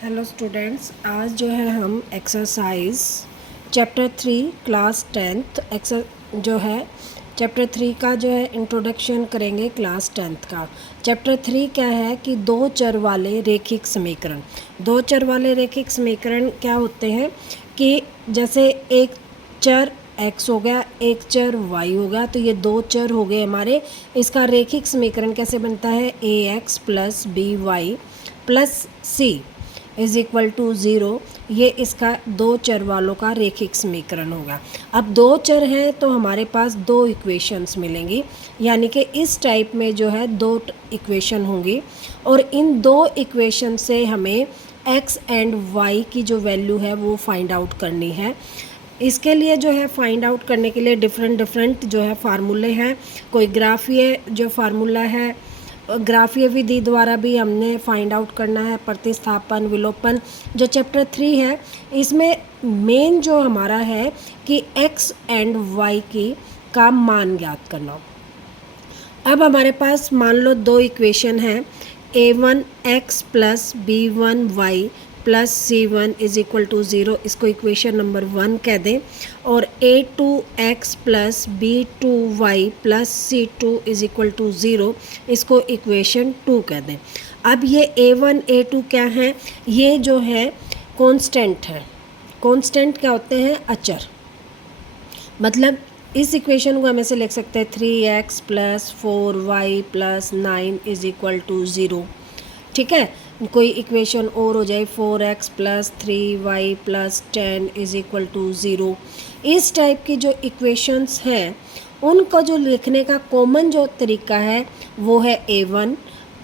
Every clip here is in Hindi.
हेलो स्टूडेंट्स, आज जो है हम एक्सरसाइज चैप्टर 3 क्लास 10th जो है चैप्टर 3 का जो है इंट्रोडक्शन करेंगे। क्लास 10th का चैप्टर 3 क्या है कि दो चर वाले रेखिक समीकरण। दो चर वाले रेखिक समीकरण क्या होते हैं कि जैसे एक चर x हो गया, एक चर y हो गया, तो ये दो चर हो गए हमारे। इसका रेखिक समीकरण कैसे बनता है? ax plus B Y plus C is equal to 0। ये इसका दो चर वालों का रेखिक समीकरण होगा। अब दो चर हैं तो हमारे पास दो इक्वेशंस मिलेंगी, यानी कि इस टाइप में जो है दो इक्वेशन होंगी और इन दो इक्वेशन से हमें x एंड y की जो वैल्यू है वो फाइंड आउट करनी है। इसके लिए जो है फाइंड आउट करने के लिए डिफरेंट जो है फार्मूले हैं। कोई ग्राफीय जो फार्मूला है, ग्राफीय विधि द्वारा भी हमने फाइंड आउट करना है। प्रतिस्थापन, विलोपन जो चैप्टर 3 है, इसमें मेन जो हमारा है कि x एंड y की का मान ज्ञात करना। अब हमारे पास मान लो दो इक्वेशन है, a1x plus b1y plus c1 is equal to 0, इसको इक्वेशन नंबर 1 कह दें, और a2x plus b2y plus c2 is equal to 0, इसको इक्वेशन 2 कह दें। अब ये a1 a2 क्या है? ये जो है कांस्टेंट है। कांस्टेंट क्या होते हैं? अचर। मतलब इस इक्वेशन को हम ऐसे लिख सकते हैं 3x plus 4y plus 9 is equal to 0। ठीक है, कोई इक्वेशन और हो जाए 4x plus 3y plus 10 is equal to 0। इस टाइप की जो इक्वेशंस हैं उनको जो लिखने का कॉमन जो तरीका है वो है a1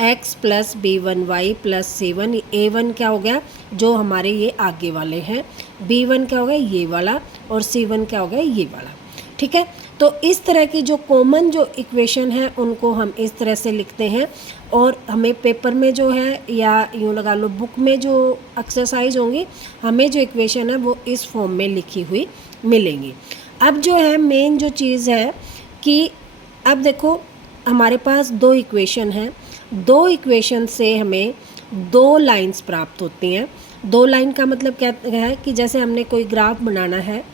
x plus b1y plus c1। a1 क्या हो गया? जो हमारे ये आगे वाले हैं, b1 क्या हो गया? ये वाला, और c1 क्या हो गया? ये वाला। ठीक है, तो इस तरह की जो कॉमन जो इक्वेशन है उनको हम इस तरह से लिखते हैं, और हमें पेपर में जो है या यूँ लगा लो बुक में जो एक्सरसाइज होंगी, हमें जो इक्वेशन है वो इस फॉर्म में लिखी हुई मिलेंगी। अब जो है मेन जो चीज़ है कि अब देखो हमारे पास दो इक्वेशन हैं। दो इक्वेशन से हमें दो लाइंस प्राप्त होती हैं। दो लाइन का मतलब क्या है कि जैसे हमने कोई ग्राफ बनाना है,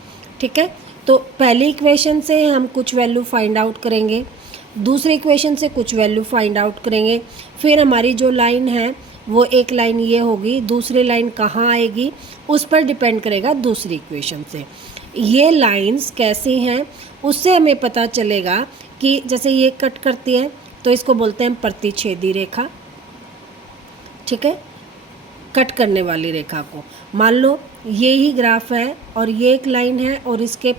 ठीक है, तो पहली इक्वेशन से हम कुछ वैल्यू फाइंड आउट करेंगे, दूसरी इक्वेशन से कुछ वैल्यू फाइंड आउट करेंगे, फिर हमारी जो लाइन है वो एक लाइन ये होगी, दूसरी लाइन कहाँ आएगी उस पर डिपेंड करेगा दूसरी इक्वेशन से। ये लाइंस कैसी हैं उससे हमें पता चलेगा कि जैसे ये कट करती है तो इसको बोलते हैं प्रतिच्छेदी रेखा। ठीक है, कट करने वाली रेखा को, मान लो ये ही ग्राफ है और ये एक लाइन है और इसके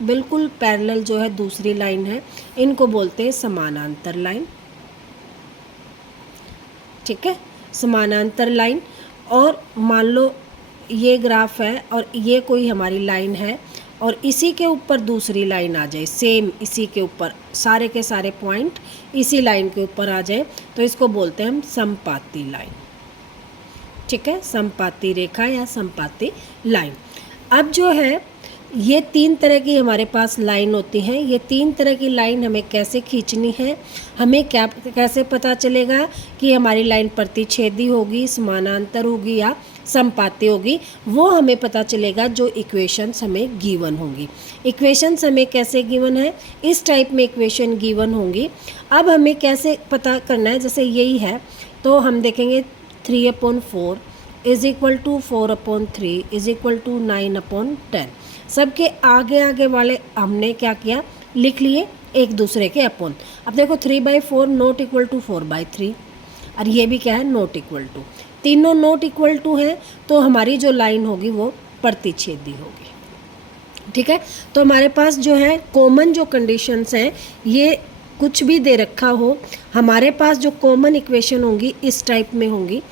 बिल्कुल पैरेलल जो है दूसरी लाइन है, इनको बोलते हैं समानांतर लाइन। ठीक है, समानांतर लाइन। और मान लो ये ग्राफ है और ये कोई हमारी लाइन है और इसी के ऊपर दूसरी लाइन आ जाए, सेम इसी के ऊपर सारे के सारे पॉइंट इसी लाइन के ऊपर आ जाए, तो इसको बोलते हैं हम समपाती लाइन। ठीक है, समपाती रेखा या समपाती लाइन। अब जो है ये तीन तरह की हमारे पास लाइन होती हैं। ये तीन तरह की लाइन हमें कैसे खींचनी है, हमें क्या कैसे पता चलेगा कि हमारी लाइन प्रतिच्छेदी होगी, समानांतर होगी या समपाती होगी, वो हमें पता चलेगा जो इक्वेशंस हमें गिवन होंगी। इक्वेशंस हमें कैसे गिवन है? इस टाइप में इक्वेशन गिवन होंगी। अब हमें कैसे पता करना है? जैसे यही है तो हम देखेंगे 3/4 is equal to 4/3 is equal to 9/10। सबके आगे आगे वाले हमने क्या किया? लिख लिए एक दूसरे के अपॉन। अब देखो 3/4 नॉट इक्वल टू 4/3, और ये भी क्या है? Not equal to. तीनों नॉट इक्वल टू हैं तो हमारी जो लाइन होगी वो प्रतिच्छेदी होगी। ठीक है, तो हमारे पास जो है कॉमन जो कंडीशंस हैं, ये कुछ भी दे रखा हो, हमारे पास जो कॉमन इक्वेशन होंगी इस टाइप में होंगी।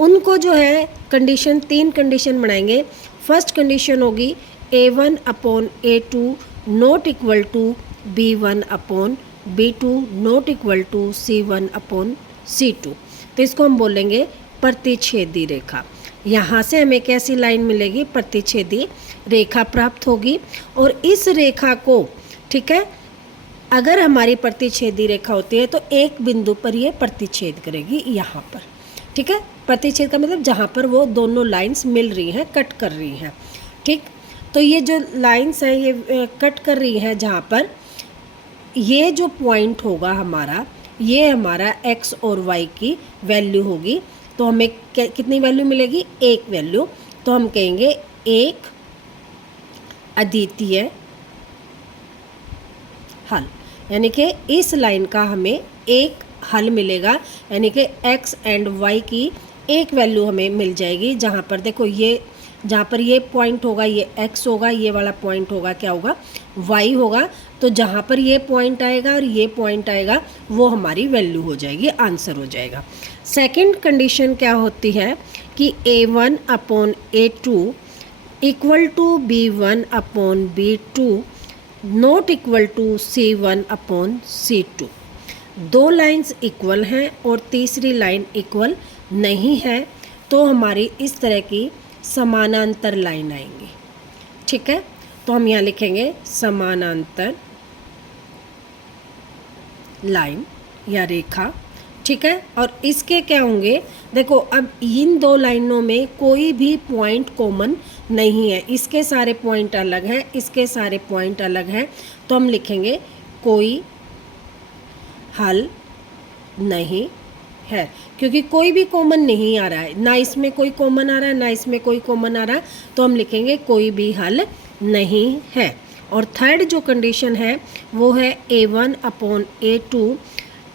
उनको जो है कंडीशन, तीन कंडीशन बनाएंगे। फर्स्ट कंडीशन होगी a1/a2 not equal to b1/b2 not equal to c1/c2। तो इसको हम बोलेंगे प्रतिच्छेदी रेखा। यहाँ से हमें कैसी लाइन मिलेगी? प्रतिच्छेदी रेखा प्राप्त होगी। और इस रेखा को, ठीक है, अगर हमारी प्रतिच्छेदी रेखा होती है तो एक बिंदु पर ये प्रतिच्छेद करेगी यहाँ पर। ठीक है, प्रतिच्छेद का मतलब जहाँ पर वो दोनों लाइंस मिल रही हैं, कट कर रही हैं। ठीक, तो ये जो लाइंस हैं ये कट कर रही हैं, जहाँ पर ये जो पॉइंट होगा हमारा, ये हमारा x और y की वैल्यू होगी। तो हमें कितनी वैल्यू मिलेगी? एक वैल्यू। तो हम कहेंगे एक अद्वितीय हल, यानी कि इस लाइन का हमें एक हल मिलेगा, यानी कि x एंड y की एक वैल्यू हमें मिल जाएगी। जहाँ पर देखो ये, जहाँ पर ये पॉइंट होगा ये x होगा, ये वाला पॉइंट होगा क्या होगा? y होगा। तो जहाँ पर ये पॉइंट आएगा और ये पॉइंट आएगा वो हमारी वैल्यू हो जाएगी, आंसर हो जाएगा। सेकंड कंडीशन क्या होती है कि a1 upon a2 equal to b1 upon b2 not equal to c1 upon c2। दो लाइंस इक्वल हैं और तीसरी लाइन इक्वल नहीं है, तो हमारी इस तरह की समानांतर लाइन आएंगी। ठीक है, तो हम यहाँ लिखेंगे समानांतर लाइन या रेखा। ठीक है, और इसके क्या होंगे? देखो अब इन दो लाइनों में कोई भी पॉइंट कॉमन नहीं है, इसके सारे पॉइंट अलग हैं, इसके सारे पॉइंट अलग हैं। तो हम लिखेंगे कोई हल नहीं है, क्योंकि कोई भी कॉमन नहीं आ रहा है, ना इसमें कोई कॉमन आ रहा है ना इसमें कोई कॉमन आ रहा है। तो हम लिखेंगे कोई भी हल नहीं है। और थर्ड जो कंडीशन है वो है a1 upon a2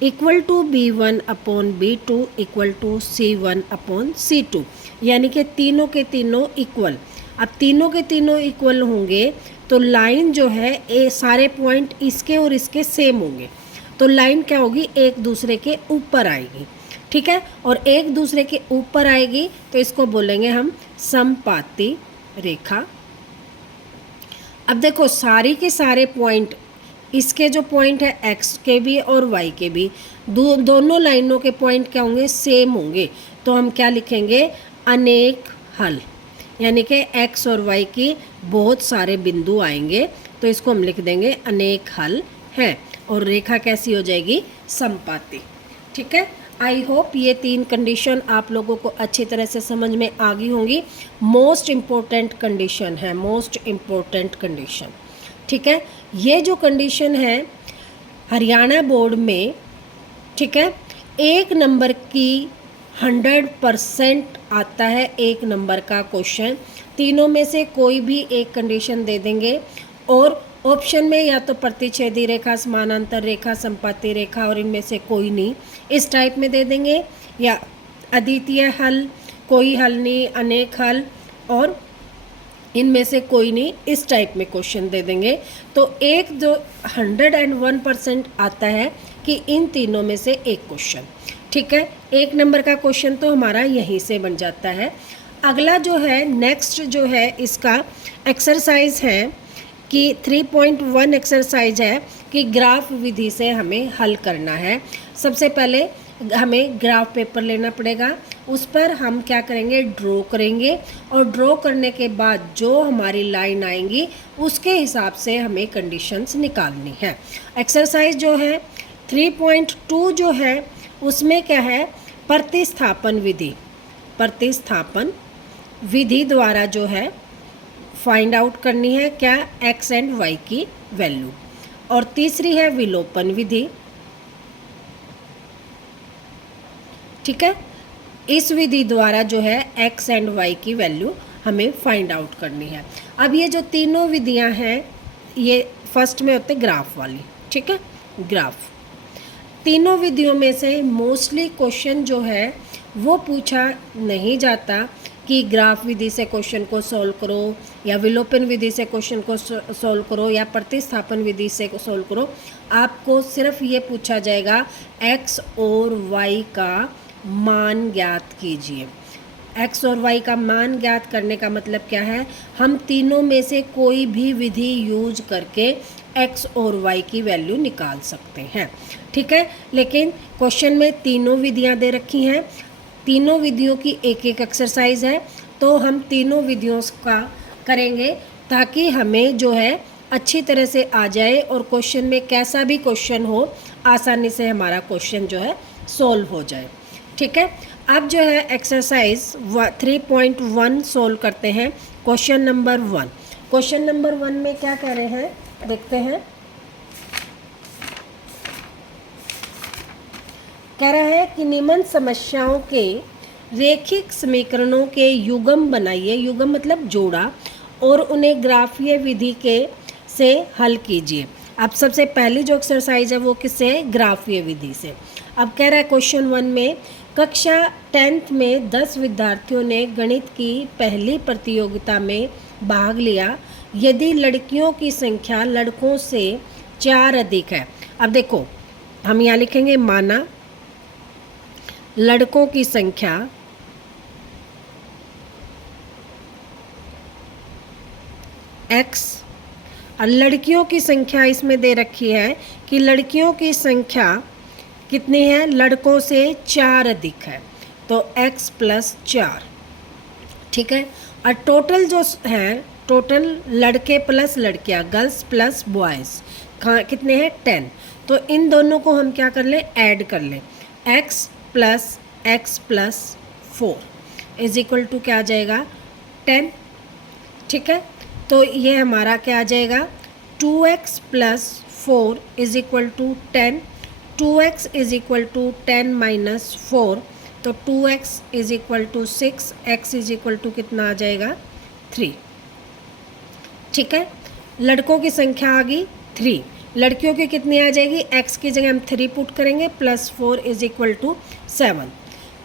equal to b1 upon b2 equal to c1 upon c2, यानी कि तीनों के तीनों इक्वल। अब तीनों के तीनों इक्वल होंगे तो लाइन जो है सारे पॉइंट इसके और इसके सेम होंगे, तो लाइन क्या होगी? एक दूसरे के ऊपर आएगी। ठीक है, और एक दूसरे के ऊपर आएगी तो इसको बोलेंगे हम समपाती रेखा। अब देखो सारी के सारे पॉइंट, इसके जो पॉइंट है x के भी और y के भी, दोनों लाइनों के पॉइंट क्या होंगे? सेम होंगे। तो हम क्या लिखेंगे? अनेक हल, यानी कि x और y की बहुत सारे बिंदु आएंगे, तो इसको हम लिख देंगे अनेक हल हैं। और रेखा कैसी हो जाएगी? समपाती। ठीक है, आई होप ये तीन कंडीशन आप लोगों को अच्छी तरह से समझ में आ गई होंगी। मोस्ट इम्पोर्टेंट कंडीशन है, मोस्ट इम्पोर्टेंट कंडीशन। ठीक है, ये जो कंडीशन है हरियाणा बोर्ड में, ठीक है, एक नंबर की 100% आता है, एक नंबर का क्वेश्चन। तीनों में से कोई भी एक कंडीशन दे देंगे और ऑप्शन में या तो प्रतिच्छेदी रेखा, समानांतर रेखा, समपाती रेखा और इनमें से कोई नहीं, इस टाइप में दे देंगे, या अद्वितीय हल, कोई हल नहीं, अनेक हल और इनमें से कोई नहीं, इस टाइप में क्वेश्चन दे देंगे। तो एक जो 101% आता है कि इन तीनों में से एक क्वेश्चन। ठीक है, एक नंबर का क्वेश्चन तो हमारा यहीं से बन जाता है। अगला जो है नेक्स्ट जो है इसका एक्सरसाइज है कि 3.1 एक्सरसाइज है कि ग्राफ विधि से हमें हल करना है। सबसे पहले हमें ग्राफ पेपर लेना पड़ेगा, उस पर हम क्या करेंगे? ड्रॉ करेंगे, और ड्रॉ करने के बाद जो हमारी लाइन आएंगी उसके हिसाब से हमें कंडीशंस निकालनी है। एक्सरसाइज जो है 3.2 जो है उसमें क्या है? प्रतिस्थापन विधि। प्रतिस्थापन विधि द्वारा जो है फाइंड आउट करनी है क्या? x एंड y की वैल्यू। और तीसरी है विलोपन विधि। ठीक है, इस विधि द्वारा जो है x एंड y की वैल्यू हमें फाइंड आउट करनी है। अब ये जो तीनों विधियां हैं ये फर्स्ट में होते ग्राफ वाली। ठीक है, ग्राफ। तीनों विधियों में से मोस्टली क्वेश्चन जो है वो पूछा नहीं जाता कि ग्राफ विधि से क्वेश्चन को सॉल्व करो, या विलोपन विधि से क्वेश्चन को सॉल्व करो, या प्रतिस्थापन विधि से सॉल्व करो। आपको सिर्फ ये पूछा जाएगा x और y का मान ज्ञात कीजिए। x और y का मान ज्ञात करने का मतलब क्या है? हम तीनों में से कोई भी विधि यूज करके x और y की वैल्यू निकाल सकते हैं। ठीक है, लेकिन क्वेश्चन में तीनों विधियां दे रखी हैं, तीनों विधियों की एक एक एक्सरसाइज है, तो हम तीनों विधियों का करेंगे ताकि हमें जो है अच्छी तरह से आ जाए, और क्वेश्चन में कैसा भी क्वेश्चन हो आसानी से हमारा क्वेश्चन जो है सॉल्व हो जाए। ठीक है, अब जो है एक्सरसाइज 3.1 सोल्व करते हैं। Question number 1। क्वेश्चन नंबर 1 में क्या कह रहे हैं देखते हैं। कह रहा है कि निम्न समस्याओं के रैखिक समीकरणों के युग्म बनाइए, युग्म मतलब जोड़ा, और उन्हें ग्राफीय विधि के से हल कीजिए। अब सबसे पहली जो एक्सरसाइज है वो किससे है? ग्राफीय विधि से। अब कह रहा है क्वेश्चन 1 में कक्षा 10th में 10 विद्यार्थियों ने गणित की पहली प्रतियोगिता में भाग लिया। यदि लड़कियों की संख्या लड़कों से 4 अधिक है। अब देखो हम यहाँ लिखेंगे माना लड़कों की संख्या x और लड़कियों की संख्या इसमें दे रखी है कि लड़कियों की संख्या कितनी है? लड़कों से 4 अधिक है, तो x + 4, ठीक है। और टोटल जो है, टोटल लड़के प्लस लड़कियां, गर्ल्स प्लस बॉयज़ कितने हैं? 10। तो इन दोनों को हम क्या कर लें? ऐड कर लें। x + 4 = क्या आ जाएगा? 10, ठीक है। तो ये हमारा क्या आ जाएगा? 2x + 4 = 10। 2x = 10 - 4, तो 2x = 6, x = कितना आ जाएगा? 3, ठीक है। लड़कों की संख्या आ गई 3, लड़कियों की कितनी आ जाएगी? x की जगह हम 3 पुट करेंगे, +4 = 7,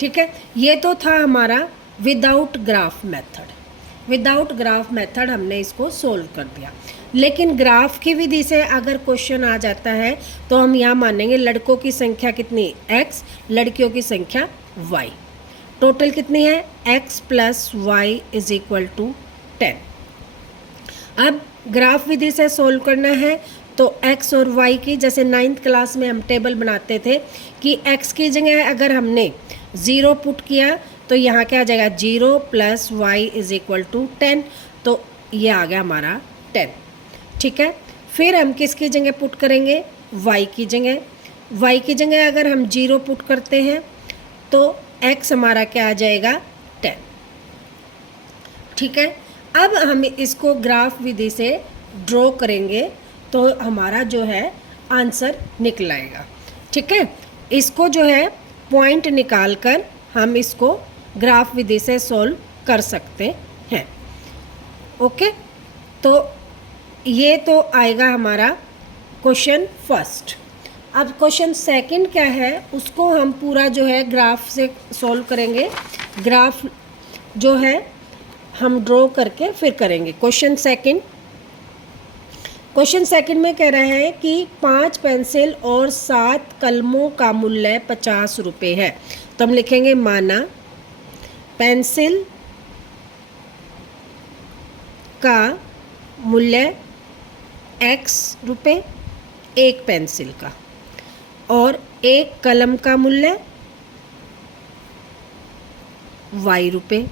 ठीक है। ये तो था हमारा without graph method. Without graph method हमने इसको सोल्व कर दिया। लेकिन ग्राफ की विधि से अगर क्वेश्चन आ जाता है तो हम यहाँ मानेंगे लड़कों की संख्या कितनी? x, लड़कियों की संख्या y। टोटल कितनी है? x + y = 10। अब ग्राफ विधि से सोल्व करना है तो x और y की, जैसे 9th क्लास में हम टेबल बनाते थे कि x की जगह अगर हमने 0 पुट किया तो यहाँ क्या आ जाएगा? 0 + y = 10, तो ये आ गया हमारा 10, ठीक है। फिर हम किसकी जगह पुट करेंगे? y की जगह। y की जगह अगर हम 0 पुट करते हैं तो x हमारा क्या आ जाएगा? 10, ठीक है। अब हम इसको ग्राफ विधि से ड्रॉ करेंगे तो हमारा जो है आंसर निकल आएगा, ठीक है। इसको जो है पॉइंट निकाल कर हम इसको ग्राफ विधि से सोल्व कर सकते हैं। ओके, तो ये तो आएगा हमारा क्वेश्चन फर्स्ट। अब क्वेश्चन सेकंड क्या है उसको हम पूरा जो है ग्राफ से सोल्व करेंगे। ग्राफ जो है हम ड्रॉ करके फिर करेंगे। क्वेश्चन सेकंड में कह रहा है कि 5 पेंसिल और 7 कलमों का मूल्य 50 रुपये है। तो हम लिखेंगे माना पेंसिल का मूल्य x रुपये, एक पेंसिल का, और एक कलम का मूल्य y रुपये,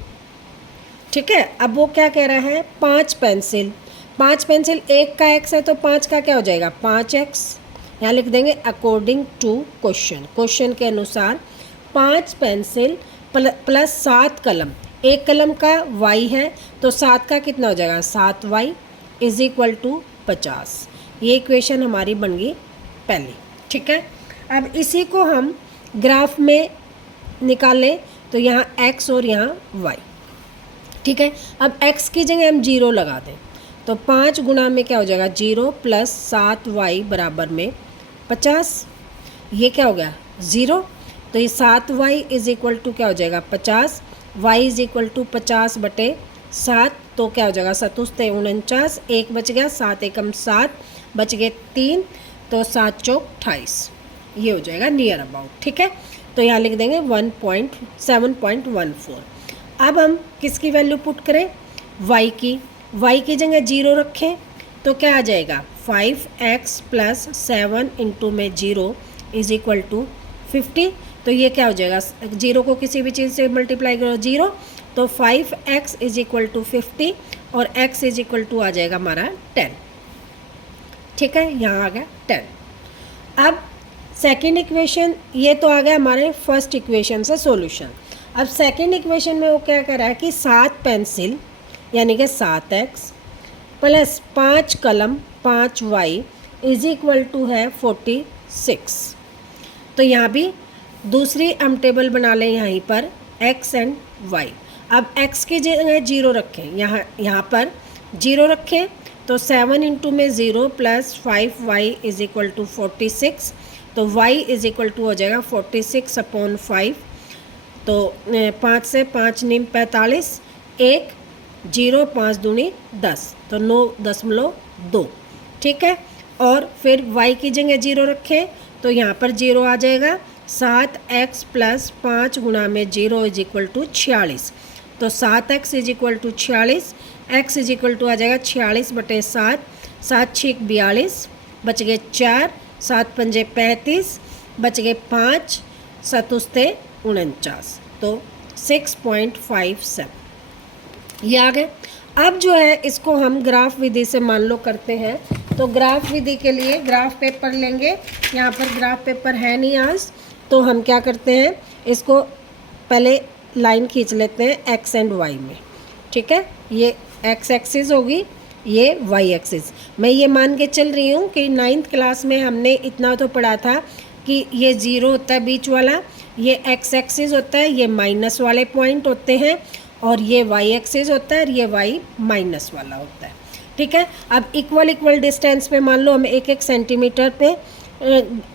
ठीक है। अब वो क्या कह रहा है? 5 पेंसिल, एक का x है तो 5 का क्या हो जाएगा? 5x। यहाँ लिख देंगे अकॉर्डिंग टू क्वेश्चन के अनुसार 5 पेंसिल प्लस 7 कलम, एक कलम का y है तो 7 का कितना हो जाएगा? 7y = 50। ये इक्वेशन हमारी बन गई पहली, ठीक है। अब इसी को हम ग्राफ में निकालें तो यहाँ x और यहाँ y, ठीक है। अब x की जगह हम 0 लगा दें तो 5 गुना में क्या हो जाएगा? 0 + 7y = 50। ये क्या हो गया? 0। तो ये 7y = क्या हो जाएगा? 50। y = 50/7, तो क्या हो जाएगा? 7 × 49, 1 बच गया, 7 एकम 7 बच गए 3, तो 7 चौक 28। ये हो जाएगा नियर अबाउट, ठीक है। तो यहाँ लिख देंगे 7.14। अब हम किसकी वैल्यू पुट करें? y की जगह 0 रखें तो क्या आ जाएगा? 5x + 7 × में 0 = 50। तो ये क्या हो जाएगा? 0 को किसी भी चीज़ से मल्टीप्लाई करो 0, तो 5x = 50 और x = आ जाएगा हमारा 10, ठीक है। यहाँ आ गया 10। अब सेकेंड इक्वेशन, ये तो आ गया हमारे फर्स्ट इक्वेशन से सॉल्यूशन। अब सेकंड इक्वेशन में वो क्या कह रहा है कि 7 पेंसिल यानी कि 7x प्लस 5 कलम 5y इज इक्वल टू है 46। तो यहाँ भी दूसरी हम टेबल बना लें यहीं पर x एंड y। अब x की जगह 0 रखें, यहाँ पर 0 रखें तो 7 इंटू में 0 plus 5y is equal to 46। तो y इज इक्वल टू हो जाएगा 46 अपॉन 5। तो 5 से 5 निम 45, 1 0 5 दूनी 10, तो 9.2। ठीक है, और फिर y की जगह 0 रखें तो यहाँ पर 0 आ जाएगा। 7x प्लस 5 गुणा में 0 इज इक्वल टू 46। तो 7x is equal to 46, x is equal to आ जाएगा 46/7, 7 6 42, बच गए 4, 7 पंजे 35, बच गए 5, 7 उस्ते 49, तो 6.57 ये आ गए। अब जो है इसको हम ग्राफ विधि से मान लो करते हैं। तो ग्राफ विधि के लिए ग्राफ पेपर लेंगे, यहाँ पर ग्राफ पेपर है नहीं आज, तो हम क्या करते हैं इसको पहले लाइन खींच लेते हैं x एंड y में। ठीक है, ये x एक्सिस होगी, ये y एक्सिस। मैं ये मान के चल रही हूँ कि 9th क्लास में हमने इतना तो पढ़ा था कि ये 0 होता है बीच वाला, ये x एक्सिस होता है, ये माइनस वाले पॉइंट होते हैं, और ये y एक्सिस होता है और ये y माइनस वाला होता है। ठीक है, अब इक्वल डिस्टेंस पे मान लो हम 1-1 सेंटीमीटर पे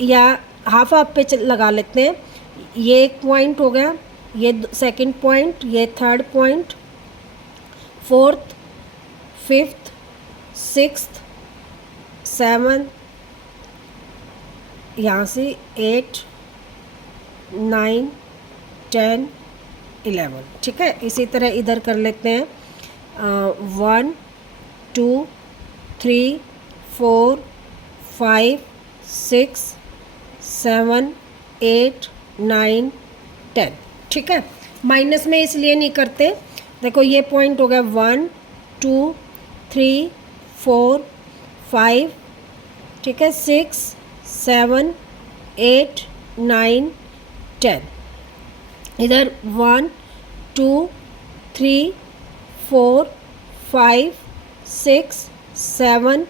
या हाफ पे लगा लेते हैं। ये एक पॉइंट हो गया, ये सेकंड पॉइंट, ये third point, fourth, fifth, sixth, 7, यहाँ से 8, 9, 10, 11। ठीक है, इसी तरह इधर कर लेते हैं 1 2 3 4 5 6 7 8 9 10। ठीक है, माइनस में इसलिए नहीं करते, देखो ये पॉइंट हो गया 1 2 3 4 5, ठीक है, 6 7 8 9 10। इधर 1 2 3 4 5 6 7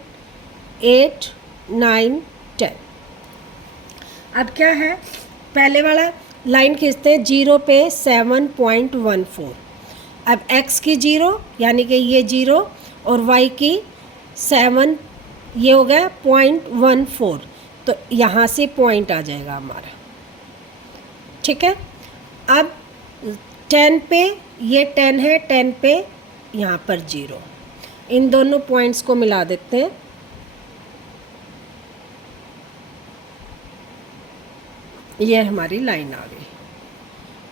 8 9 10। अब क्या है, पहले वाला लाइन खींचते हैं 0 पे 7.14। अब x की 0 यानी कि ये 0 और y की 7, ये हो गया 0.14, तो यहाँ से पॉइंट आ जाएगा हमारा। ठीक है, अब 10 पे ये 10 है, 10 पे यहाँ पर 0, इन दोनों पॉइंट्स को मिला देते हैं। ये हमारी लाइन आ गई।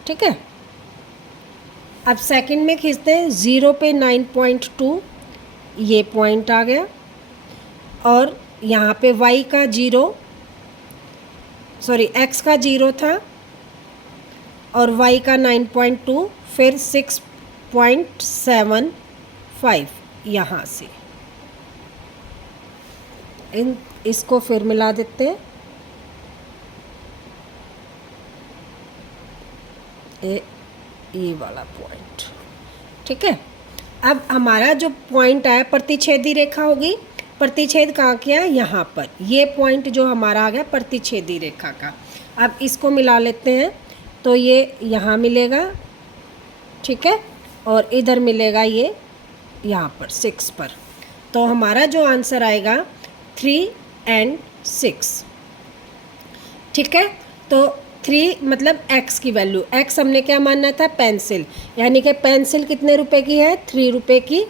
ठीक है, अब सेकंड में खींचते हैं 0 पे 9.2, ये पॉइंट आ गया, और यहाँ पे y का 0, सॉरी x का 0 था और y का 9.2, फिर 6.75 यहाँ से, इसको फिर मिला देते हैं। ये वाला पॉइंट। ठीक है, अब हमारा जो पॉइंट आया प्रतिच्छेदी रेखा होगी, प्रतिच्छेद कहाँ किया, यहाँ पर, ये पॉइंट जो हमारा आ गया प्रतिच्छेदी रेखा का। अब इसको मिला लेते हैं, तो ये यहाँ मिलेगा, ठीक है, और इधर मिलेगा ये यहाँ पर 6 पर। तो हमारा जो आंसर आएगा 3 और 6। ठीक है, तो 3 मतलब x की वैल्यू, x हमने क्या मानना था, पेंसिल, यानी कि पेंसिल कितने रुपए की है, 3 रुपये की,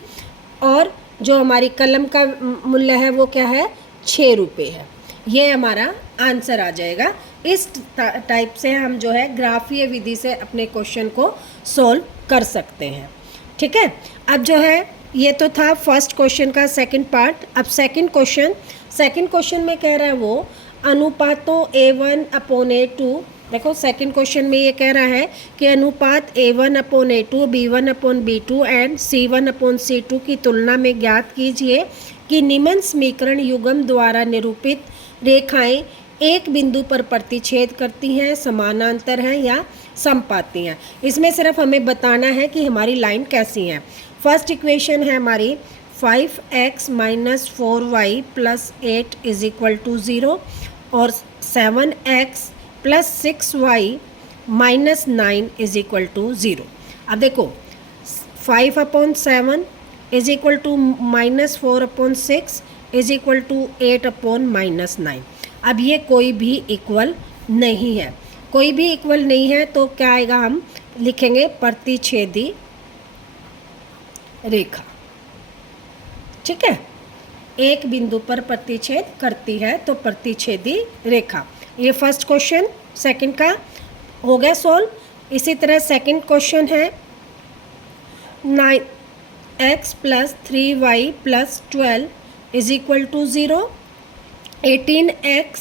और जो हमारी कलम का मूल्य है वो क्या है, 6 रुपये है। ये हमारा आंसर आ जाएगा। इस टाइप से हम जो है ग्राफीय विधि से अपने क्वेश्चन को सॉल्व कर सकते हैं। ठीक है, अब जो है ये तो था फर्स्ट क्वेश्चन का सेकंड पार्ट। अब सेकंड क्वेश्चन में कह रहा है वो अनुपातों A1/A2। देखो सेकंड क्वेश्चन में ये कह रहा है कि अनुपात A1/A2, B1/B2 एंड C1/C2 की तुलना में ज्ञात कीजिए कि निम्न समीकरण युग्म द्वारा निरूपित रेखाएं एक बिंदु पर प्रतिच्छेद करती हैं, समानांतर हैं या समपाती हैं। इसमें सिर्फ हमें बताना है कि हमारी लाइन कैसी है। फर्स्ट इक्वेशन है हमारी 5x minus 4y plus 8 is equal to 0 और 7x plus 6y minus 9 is equal to 0। अब देखो 5/7 is equal to minus 4/6 is equal to 8/-9। अब ये कोई भी इक्वल नहीं है, कोई भी इक्वल नहीं है तो क्या आएगा, हम लिखेंगे प्रतिच्छेदी रेखा। ठीक है, एक बिंदु पर प्रतिच्छेद करती है तो प्रतिच्छेदी रेखा। ये फर्स्ट क्वेश्चन सेकंड का हो गया सॉल्व। इसी तरह सेकंड क्वेश्चन है 9x plus 3y plus 12 is equal to 0, 18x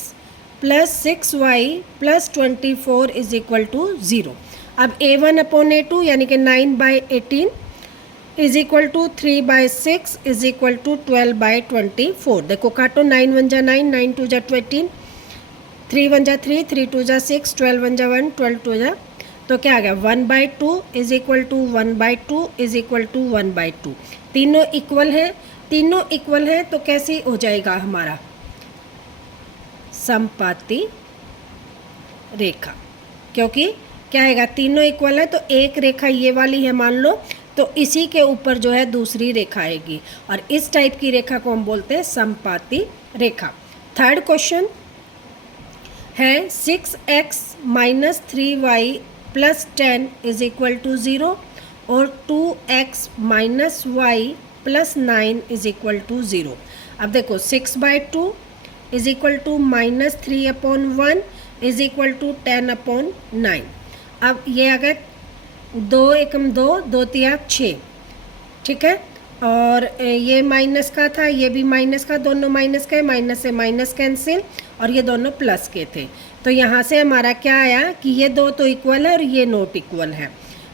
plus 6y plus 24 is equal to 0। अब a1/a2 यानी कि 9/18 is equal to 3/6 is equal to 12/24। देखो काटो, 9 1 जा 9, 9 2 जा 18, 3 1 जा 3, 3 2 जा 6, 12 1 जा 1, 12 2 जा, तो क्या आ गया 1/2 is equal to 1/2 is equal to 1/2। तीनों इक्वल हैं, तीनों इक्वल हैं तो कैसे हो जाएगा हमारा समपाती रेखा, क्योंकि क्या आएगा, तीनों इक्वल है तो एक रेखा ये वाली है मान लो, तो इसी के ऊपर जो है दूसरी रेखा आएगी और इस टाइप की रेखा को हम बोलते हैं समपाती रेखा। थर्ड क्वेश्चन है 6x minus 3y plus 10 is equal to 0 और 2x minus Y plus 9 is equal to 0। अब देखो 6/2 is equal to minus 3/1 is equal to 10/9। अब ये अगर 2 एकम 2, 2 तिया 6, ठीक है, और ये माइनस का था, ये भी माइनस का, दोनों माइनस का है, माइनस से माइनस कैंसिल और ये दोनों प्लस के थे, तो यहाँ से हमारा क्या आया कि ये दो तो इक्वल है और ये नॉट इक्वल है।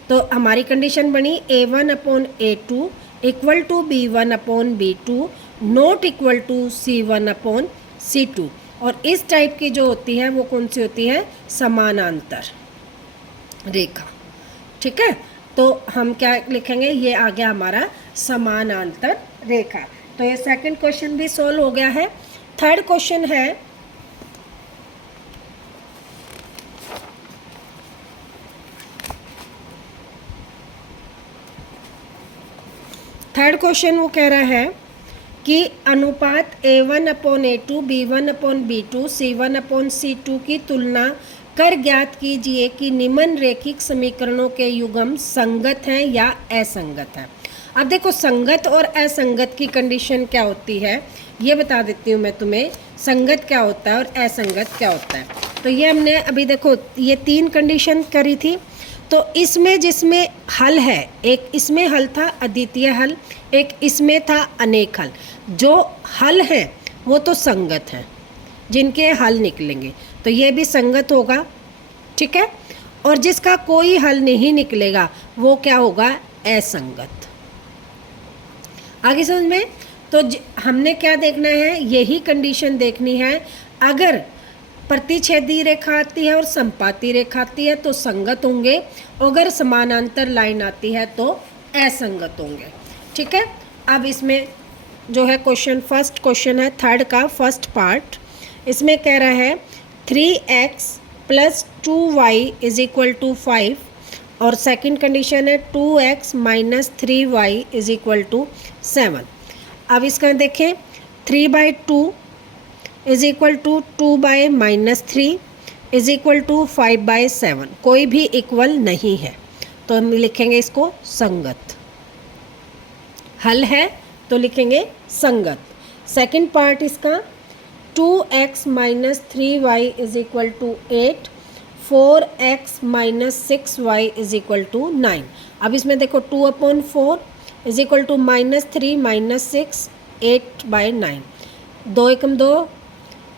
तो हमारी कंडीशन बनी a1/a2 equal to b1/b2 not equal to c1/c2। और इस टाइप की जो होती है वो कौन सी होती है, समानांतर रेखा। ठीक है, तो हम क्या लिखेंगे, ये आ गया हमारा समानांतर रेखा। तो ये सेकंड क्वेश्चन भी सोल्व हो गया है। थर्ड क्वेश्चन है वो कह रहा है कि अनुपात a1/a2 b1/b2 c1/c2 की तुलना कर ज्ञात कीजिए कि निम्न रैखिक समीकरणों के युग्म संगत हैं या असंगत हैं। अब देखो संगत और असंगत की कंडीशन क्या होती है ये बता देती हूँ मैं तुम्हें, संगत क्या होता है और असंगत क्या होता है। तो ये हमने अभी देखो ये 3 कंडीशन करी थी, तो इसमें जिसमें हल है, एक इसमें हल था अद्वितीय हल, एक इसमें था अनेक हल। जो हल है वो तो संगत हैं, जिनके हल निकलेंगे तो ये भी संगत होगा, ठीक है, और जिसका कोई हल नहीं निकलेगा वो क्या होगा, असंगत। आगे समझ में, तो हमने क्या देखना है, यही कंडीशन देखनी है। अगर प्रतिच्छेदी रेखा आती है और संपाती रेखा आती है तो संगत होंगे, अगर समानांतर लाइन आती है तो असंगत होंगे। ठीक है, अब इसमें जो है क्वेश्चन, फर्स्ट क्वेश्चन है थर्ड का फर्स्ट पार्ट, इसमें कह रहा है 3x plus 2y is equal to 5 और सेकंड कंडीशन है 2x minus 3y is equal to 7। अब इसका देखें 3/2 is equal to 2/-3 is equal to 5/7, कोई भी इक्वल नहीं है तो हम लिखेंगे इसको संगत। हल है तो लिखेंगे संगत। सेकंड पार्ट इसका 2x minus 3y is equal to 8, 4x minus 6y is equal to 9। अब इसमें देखो 2/4 इज इक्वल टू -3 -6 8/9, 2 एकम 2,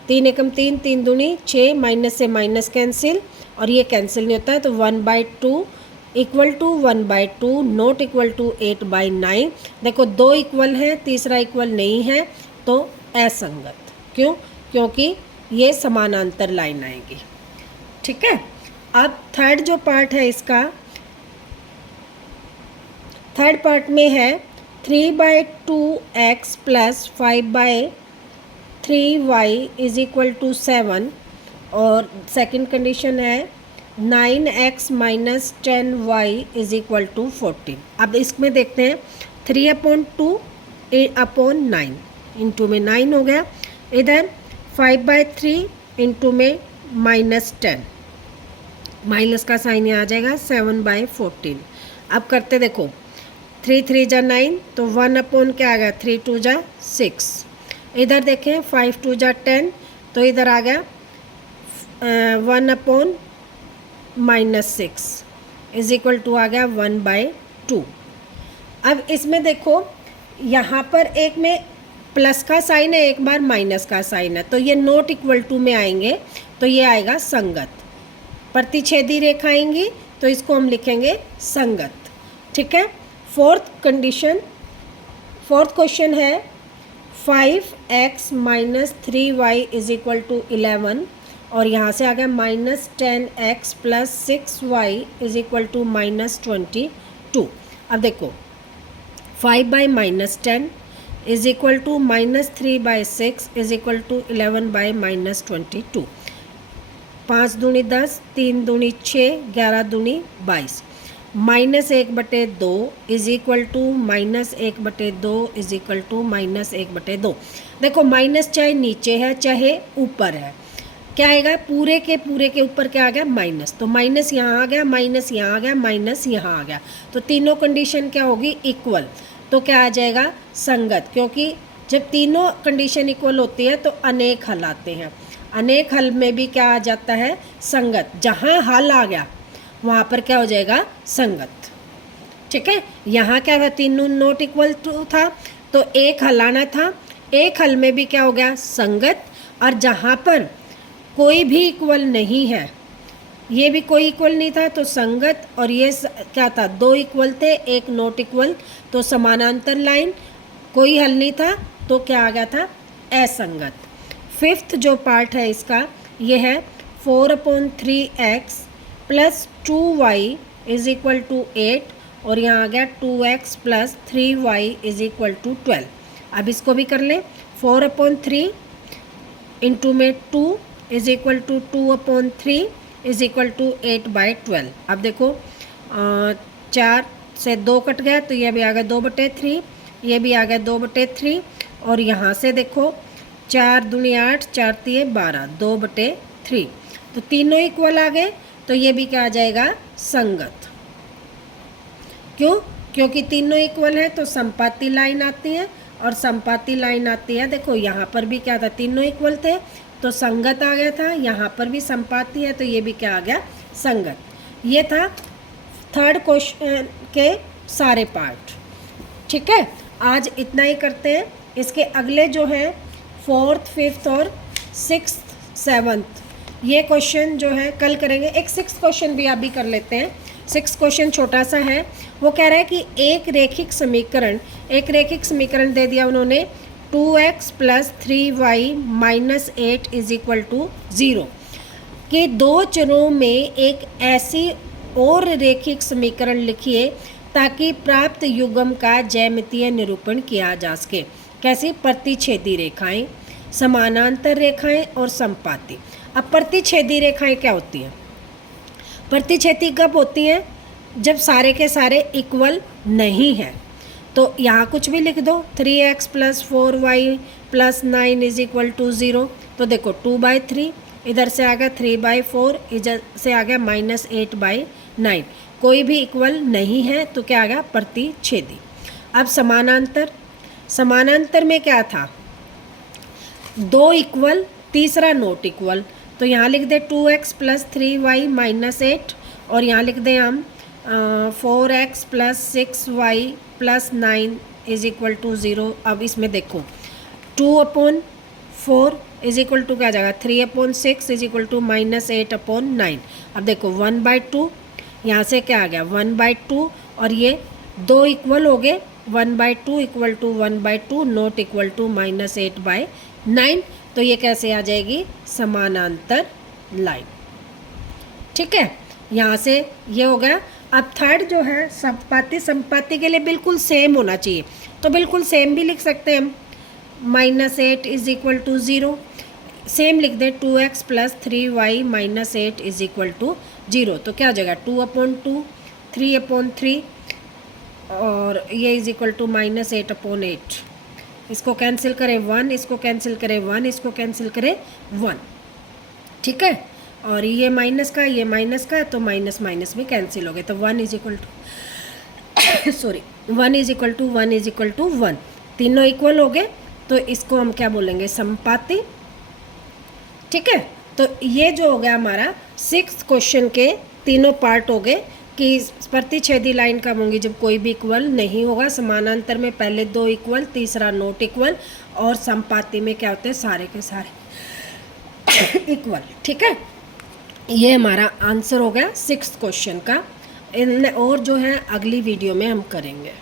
3 एकम 3, 3 दूनी 6, माइनस से माइनस कैंसिल और ये कैंसिल नहीं होता है, तो 1/2 equal to 1/2 not equal to 8/9। देखो 2 इक्वल हैं, तीसरा इक्वल नहीं है तो असंगत। क्यों? क्योंकि ये समानांतर लाइन आएगी। ठीक है, अब थर्ड जो पार्ट है इसका, थर्ड पार्ट में है 3/2x plus 5/3y is equal to 7, और सेकंड कंडीशन है 9x minus 10y is equal to 14। अब इसमें देखते हैं 3/2/9 इंटू में 9 हो गया, इधर 5/3 इंटू में -10, माइनस का साइन यहाँ आ जाएगा 7/14। अब करते देखो 3 3 जा 9, तो 1 क्या आ गया 3 2 जा 6, इधर देखें 5 2 जा 10, तो इधर आ गया 1/-6 इज इक्वल टू आ गया 1/2। अब इसमें देखो यहाँ पर एक में प्लस का साइन है, एक बार माइनस का साइन है, तो ये नॉट इक्वल टू में आएंगे, तो ये आएगा संगत। प्रतिच्छेदी रेखा आएंगी तो इसको हम लिखेंगे संगत। ठीक है, फोर्थ क्वेश्चन है 5x minus 3y is equal to 11, और यहाँ से आ गया -10x plus 6y is equal to -22। अब देखो 5/-10 is equal to -3/6 is equal to 11/-22। 5 दूनी 10, 3 दूनी 6, 11 दूनी 22। -1/2 is equal to -1/2 is equal to -1/2। देखो माइनस चाहे नीचे है चाहे ऊपर है, क्या आएगा पूरे के ऊपर क्या आ गया माइनस, तो माइनस यहाँ आ गया, माइनस यहाँ आ गया, माइनस यहाँ आ गया, तो तीनों कंडीशन क्या होगी इक्वल, तो क्या आ जाएगा संगत। क्योंकि जब तीनों कंडीशन इक्वल होती है तो अनेक हल आते हैं, अनेक हल में भी क्या आ जाता है संगत, जहाँ हल आ गया वहाँ पर क्या हो जाएगा संगत। ठीक है, यहाँ क्या था तीनों नॉट इक्वल टू था, तो एक हल आना था, एक हल में भी क्या हो गया संगत, और जहाँ पर कोई भी इक्वल नहीं है, ये भी कोई इक्वल नहीं था तो संगत, और ये क्या था दो इक्वल थे एक नॉट इक्वल तो समानांतर लाइन, कोई हल नहीं था तो क्या आ गया था असंगत। फिफ्थ जो पार्ट है इसका ये है 4/3x plus 2y is equal to 8, और यहाँ आ गया 2x plus 3y is equal to 12। अब इसको भी कर लें, 4/3 इंटू में 2 is equal to 2/3 is equal to 8/12। अब देखो 4 से 2 कट गया तो ये भी आ गया 2/3, ये भी आ गया 2/3, और यहाँ से देखो 4 दूनी 8, 4 तिये 12, 2/3, तो तीनों इक्वल आ गए, तो ये भी क्या आ जाएगा संगत। क्यों? क्योंकि तीनों इक्वल है तो संपाती लाइन आती है, और संपाती लाइन आती है, देखो यहाँ पर भी क्या था तीनों इक्वल थे तो संगत आ गया था, यहाँ पर भी संपाती है तो ये भी क्या आ गया संगत। ये था थर्ड क्वेश्चन के सारे पार्ट। ठीक है, आज इतना ही करते हैं। इसके अगले जो है 4th, 5th और 6th, 7th ये क्वेश्चन जो है कल करेंगे। एक 6th क्वेश्चन भी आप भी कर लेते हैं। 6th क्वेश्चन छोटा सा है, वो कह रहा है कि एक रैखिक समीकरण दे दिया उन्होंने 2x plus 3y minus 8 is equal to 0 कि दो चरों में एक ऐसी और रैखिक समीकरण लिखिए ताकि प्राप्त युग्म का ज्यामितीय निरूपण किया जा सके। कैसी? प्रतिच्छेदी रेखाएं, समानांतर रेखाएं और संपाती। अब प्रतिच्छेदी रेखाएं क्या होती हैं? प्रतिच्छेदी कब होती हैं? जब सारे के सारे इक्वल नहीं हैं। तो यहाँ कुछ भी लिख दो, 3x plus 4y plus 9 is equal to 0। तो देखो 2/3, इधर से आ गया 3/4, इधर से आ गया -8/9। कोई भी इक्वल नहीं है तो क्या आ गया? प्रतिच्छेदी। अब समानांतर में क्या था? दो इक्वल, तीसरा नॉट इक्वल। तो यहाँ लिख दे 2x प्लस 3y माइनस 8, और यहाँ लिख दें हम 4x plus 6y plus 9 is equal to 0। अब इसमें देखो 2/4 इज इक्वल टू क्या आ जाएगा? 3/6 इज इक्वल टू -8/9। अब देखो 1/2, यहाँ से क्या आ गया? 1/2, और ये दो इक्वल हो गए, 1/2 equal to 1/2 not equal to -8/9। तो ये कैसे आ जाएगी, समानांतर लाइन। ठीक है, यहाँ से ये हो गया। अब थर्ड जो है संपाति, संपाति के लिए बिल्कुल सेम होना चाहिए, तो बिल्कुल सेम भी लिख सकते हैं हम। -8 इज इक्वल टू 0, सेम लिख दे 2x + 3y - 8 is equal to 0। तो क्या हो जाएगा 2/2, 3/3 और ये इज इक्वल टू -8/8। इसको कैंसिल करें 1, इसको कैंसिल करें 1, इसको कैंसिल करें 1। ठीक है, और ये माइनस का, ये माइनस का, तो माइनस माइनस में कैंसिल हो गए, तो 1 is equal to sorry 1 is equal to 1 is equal to 1, तीनों इक्वल हो गए, तो इसको हम क्या बोलेंगे, संपाति। ठीक है, तो ये जो हो गया हमारा 6th क्वेश्चन के तीनों पार्ट हो गए कि प्रतिच्छेदी लाइन कब होंगी, जब कोई भी इक्वल नहीं होगा। समानांतर में पहले 2 इक्वल, तीसरा नॉट इक्वल, और संपाति में क्या होते हैं, सारे के सारे इक्वल। ठीक है, ये हमारा आंसर हो गया 6th क्वेश्चन का। इन और जो है अगली वीडियो में हम करेंगे।